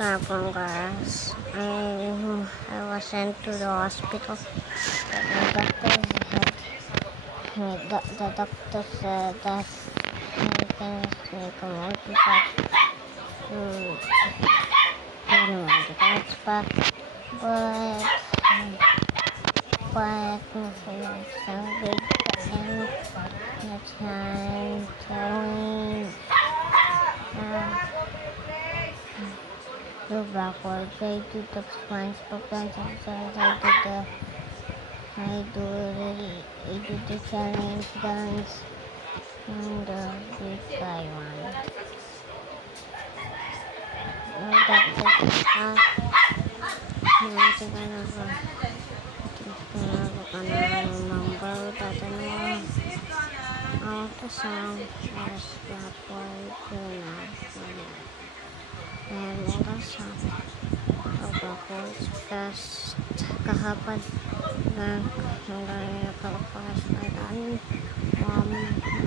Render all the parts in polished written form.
Kahapon, guys, I was sent to the hospital. The doctor said that I can make a multi-pack but it's so big and that's time telling the backward I do the spines for sometimes I do the challenge dance and the big guy one. The doctor number tatanong ultrasound as backward and ultrasound backwards because kahapon nakalapas my dad,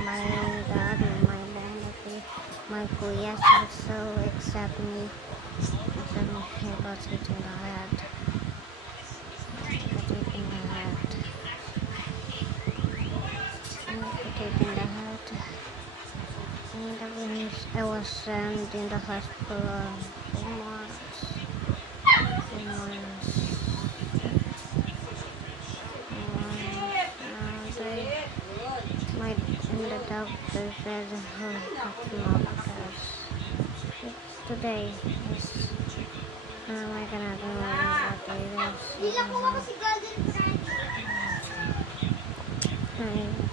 my dad, my mom, my kuya also accept me and he got it in the head. I was sent in the hospital for months. And the doctor said because it's today. I cannot remember what it is.